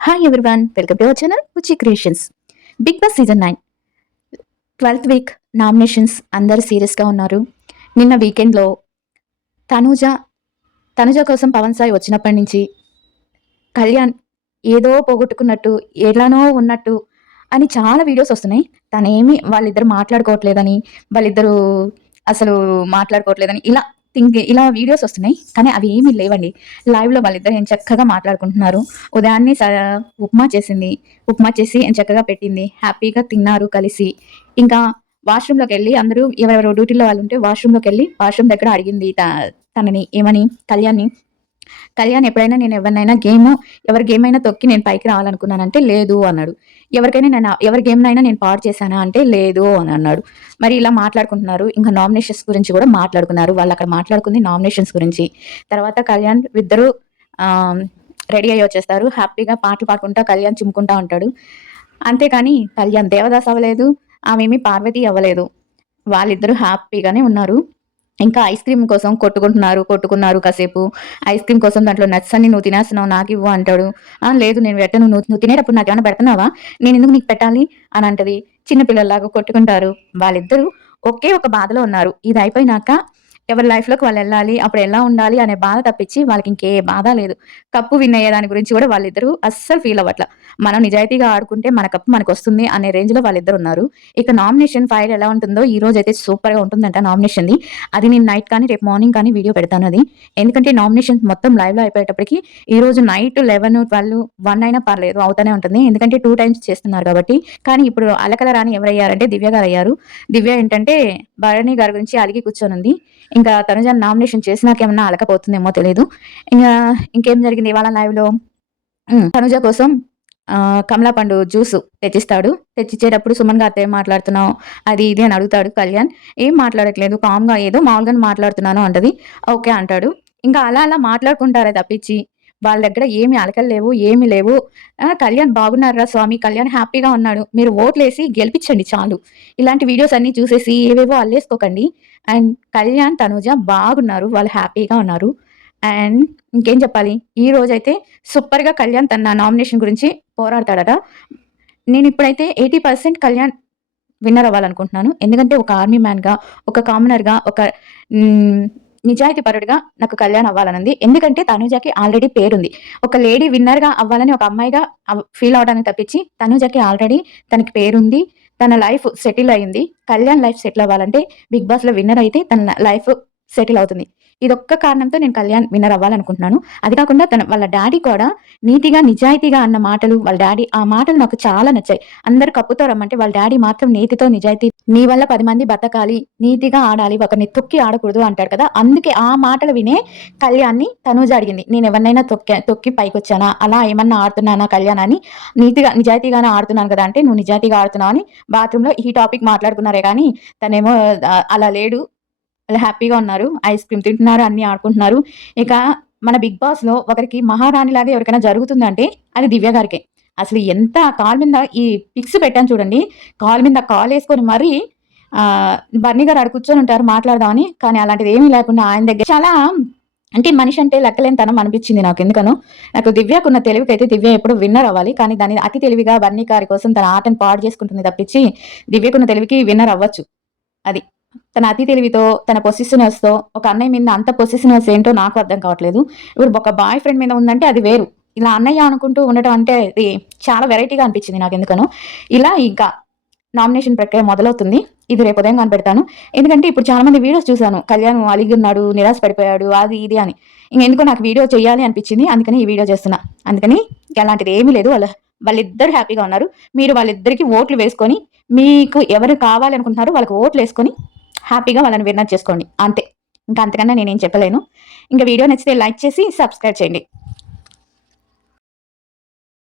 Hi everyone, welcome to our channel Ruchi creations. Bigg Boss season 9 12th week nominations అందరూ సీరియస్గా ఉన్నారు. నిన్న వీకెండ్లో తనూజ తనుజ కోసం పవన్ సాయి వచ్చినప్పటి నుంచి కళ్యాణ్ ఏదో పోగొట్టుకున్నట్టు, ఎలానో ఉన్నట్టు అని చాలా వీడియోస్ వస్తున్నాయి. తనేమి వాళ్ళిద్దరు మాట్లాడుకోవట్లేదని, వాళ్ళిద్దరూ అసలు మాట్లాడుకోవట్లేదని ఇలా వీడియోస్ వస్తున్నాయి. కానీ అవి ఏమీ లేవండి. లైవ్లో వాళ్ళిద్దరు ఏం చక్కగా మాట్లాడుకుంటున్నారు. ఉదయాన్నే ఉప్మా చేసింది. ఉప్మా చేసి చక్కగా పెట్టింది. హ్యాపీగా తిన్నారు కలిసి. ఇంకా వాష్రూమ్లోకి వెళ్ళి అందరూ ఎవరెవరు డ్యూటీలో వాళ్ళు ఉంటే వాష్రూమ్లోకి వెళ్ళి వాష్రూమ్ దగ్గర అడిగింది తనని ఏమని, కళ్యాణ్ ఎప్పుడైనా నేను ఎవరినైనా ఎవరి గేమ్ అయినా తొక్కి నేను పైకి రావాలనుకున్నానంటే లేదు అన్నాడు. ఎవరి గేమ్నైనా నేను పాడు చేశానా అంటే లేదు అని అన్నాడు. మరి ఇలా మాట్లాడుకుంటున్నారు. ఇంకా నామినేషన్స్ గురించి కూడా మాట్లాడుకున్నారు. వాళ్ళు అక్కడ మాట్లాడుకుంది నామినేషన్స్ గురించి. తర్వాత కళ్యాణ్ ఇద్దరు రెడీ అయ్యి వచ్చేస్తారు. హ్యాపీగా పాటలు పాడుకుంటా కళ్యాణ్ చిమ్ముకుంటా ఉంటాడు. అంతేకాని కళ్యాణ్ దేవదాస్ అవ్వలేదు, ఆమెమి పార్వతి అవ్వలేదు. వాళ్ళిద్దరూ హ్యాపీగానే ఉన్నారు. ఇంకా ఐస్ క్రీమ్ కోసం కొట్టుకున్నారు కాసేపు. ఐస్ క్రీమ్ కోసం దాంట్లో నట్స్ అన్ని నువ్వు తినేస్తున్నావు, నాకు ఇవ్వు అంటాడు. లేదు నేను పెట్టను, నువ్వు తినేటప్పుడు నాకు ఏమైనా పెడుతున్నావా, నేను ఎందుకు నీకు పెట్టాలి అని అంటది. చిన్నపిల్లల్లాగా కొట్టుకుంటారు. వాళ్ళిద్దరూ ఒకే ఒక బాధలో ఉన్నారు. ఇది అయిపోయినాక ఎవరి లైఫ్లోకి వాళ్ళు వెళ్ళాలి, అప్పుడు ఎలా ఉండాలి అనే బాధ తప్పించి వాళ్ళకి ఇంకే బాధ లేదు. కప్పు విన్ అయ్యే దాని గురించి కూడా వాళ్ళిద్దరూ అస్సలు ఫీల్ అవ్వట్ల. మనం నిజాయితీగా ఆడుకుంటే మన కప్పు మనకు వస్తుంది అనే రేంజ్లో వాళ్ళిద్దరు ఉన్నారు. ఇక నామినేషన్ ఫైల్ ఎలా ఉంటుందో ఈ రోజు అయితే సూపర్గా ఉంటుందంట నామినేషన్ది. అది నేను నైట్ కానీ రేపు మార్నింగ్ కానీ వీడియో పెడతాను. అది ఎందుకంటే నామినేషన్ మొత్తం లైవ్లో అయిపోయేటప్పటికి ఈ రోజు నైట్ 11, 12, 1 అయినా పర్లేదు అవుతానే ఉంటుంది. ఎందుకంటే 2 times చేస్తున్నారు కాబట్టి. కానీ ఇప్పుడు అలకల రాని ఎవరయ్యారంటే దివ్య గారు అయ్యారు. దివ్య ఏంటంటే భరణి గారి గురించి అలిగి కూర్చొని ఉంది. ఇంకా తనుజ నామినేషన్ చేసినాకేమన్నా అలకపోతుందేమో తెలియదు. ఇంకేం జరిగింది ఇవాళ లైవ్లో, తనుజ కోసం కమలా పండు జ్యూస్ తెచ్చిస్తాడు. తెచ్చిచ్చేటప్పుడు సుమన్ గారితో ఏం మాట్లాడుతున్నావు అది ఇది అని అడుగుతాడు కళ్యాణ్. ఏం మాట్లాడట్లేదు, కామ్గా ఏదో మామూలుగా మాట్లాడుతున్నాను అంటది. ఓకే అంటాడు. ఇంకా అలా మాట్లాడుకుంటారే తప్పించి వాళ్ళ దగ్గర ఏమి అలకలు లేవు, ఏమి లేవు. కళ్యాణ్ బాగున్నారా స్వామి, కళ్యాణ్ హ్యాపీగా ఉన్నాడు, మీరు ఓట్లేసి గెలిపించండి చాలు. ఇలాంటి వీడియోస్ అన్ని చూసేసి ఏవేవో అల్లేసుకోకండి. అండ్ కళ్యాణ్ తనుజ బాగున్నారు, వాళ్ళు హ్యాపీగా ఉన్నారు. అండ్ ఇంకేం చెప్పాలి, ఈ రోజైతే సూపర్గా కళ్యాణ్ తన నామినేషన్ గురించి పోరాడతాడట. నేను ఇప్పుడైతే 80% కళ్యాణ్ విన్నర్ అవ్వాలనుకుంటున్నాను. ఎందుకంటే ఒక ఆర్మీ మ్యాన్గా, ఒక కామనర్గా, ఒక నిజాయితీ పరుడుగా నాకు కళ్యాణ్ అవ్వాలనుంది. ఎందుకంటే తనుజకి ఆల్రెడీ పేరుంది. ఒక లేడీ విన్నర్గా అవ్వాలని ఒక అమ్మాయిగా ఫీల్ అవడానికి తప్పించి తనుజకి ఆల్రెడీ తనకి పేరుంది. తన లైఫ్ సెటిల్ అయింది. కళ్యాణ్ లైఫ్ సెటిల్ అవ్వాలంటే బిగ్ బాస్లో విన్నర్ అయితే తన లైఫ్ సెటిల్ అవుతుంది. ఇదొక్క కారణంతో నేను కళ్యాణ్ విన్నర్ అవ్వాలనుకుంటున్నాను. అది కాకుండా వాళ్ళ డాడీ కూడా నీతిగా నిజాయితీగా అన్న మాటలు, వాళ్ళ డాడీ ఆ మాటలు నాకు చాలా నచ్చాయి. అందరు కప్పుతో రమ్మంటే వాళ్ళ డాడీ మాత్రం నీతితో నిజాయితీ, నీ వల్ల 10 మంది బతకాలి, నీతిగా ఆడాలి, ఒకరిని తొక్కి ఆడకూడదు అంటాడు కదా. అందుకే ఆ మాటలు వినే కళ్యాణ్ని తనూజ అడిగింది, నేను ఎవరినైనా తొక్కి పైకి వచ్చానా, అలా ఏమన్నా ఆడుతున్నానా కళ్యాణ్ అని, నీతిగా నిజాయితీగానే ఆడుతున్నాను కదా అంటే, నువ్వు నిజాయితీగా ఆడుతున్నావు అని బాత్రూంలో ఈ టాపిక్ మాట్లాడుకున్నారే కానీ తనేమో అలా లేడు. వాళ్ళు హ్యాపీగా ఉన్నారు, ఐస్ క్రీమ్ తింటున్నారు, అన్ని ఆడుకుంటున్నారు. ఇక మన బిగ్ బాస్లో ఒకరికి మహారాణిలాగా ఎవరికైనా జరుగుతుందంటే అది దివ్య గారికే. అసలు ఎంత కాల్ మీద ఈ పిక్స్ పెట్టాను చూడండి, కాల్ మీద కాల్ వేసుకొని మరీ బర్నీ గారు ఆడ కూర్చొని ఉంటారు మాట్లాడదామని. కానీ అలాంటిది ఏమీ లేకుండా ఆయన దగ్గర చాలా అంటే మనిషి అంటే లెక్కలేని తనం అనిపించింది నాకు. ఎందుకనో నాకు దివ్యకున్న తెలివికైతే దివ్య ఎప్పుడు విన్నర్ అవ్వాలి. కానీ దాని అతి తెలివిగా బర్నీ గారి కోసం తన ఆటను పాడు చేసుకుంటుంది తప్పించి దివ్యకున్న తెలివికి విన్నర్ అవ్వచ్చు. అది తన అతి తెలివితో, తన పొసిసివ్నెస్‌తో ఒక అన్నయ్య మీద అంత పొసిసివ్నెస్ ఏంటో నాకు అర్థం కావట్లేదు. ఇప్పుడు ఒక బాయ్ ఫ్రెండ్ మీద ఉందంటే అది వేరు. ఇలా అన్నయ్య అనుకుంటూ ఉండటం అంటే అది చాలా వెరైటీగా అనిపించింది నాకెందుకనో. ఇలా ఇంకా నామినేషన్ ప్రక్రియ మొదలవుతుంది. ఇది రేపు ఉదయం కనిపెడతాను. ఎందుకంటే ఇప్పుడు చాలా మంది వీడియోస్ చూశాను. కళ్యాణ్ అలిగి ఉన్నాడు, నిరాశ పడిపోయాడు, అది ఇది అని. ఇంకెందుకో నాకు వీడియో చేయాలి అనిపించింది. అందుకని ఈ వీడియో చేస్తున్నా. అందుకని అలాంటిది ఏమీ లేదు. వాళ్ళిద్దరు హ్యాపీగా ఉన్నారు. మీరు వాళ్ళిద్దరికి ఓట్లు వేసుకొని, మీకు ఎవరు కావాలనుకుంటున్నారో వాళ్ళకి ఓట్లు వేసుకొని హ్యాపీగా వాళ్ళని విన్నర్ చేసుకోండి అంతే. ఇంకా అంతకన్నా నేనేం చెప్పలేను. ఇంకా వీడియో నచ్చితే లైక్ చేసి సబ్స్క్రైబ్ చేయండి.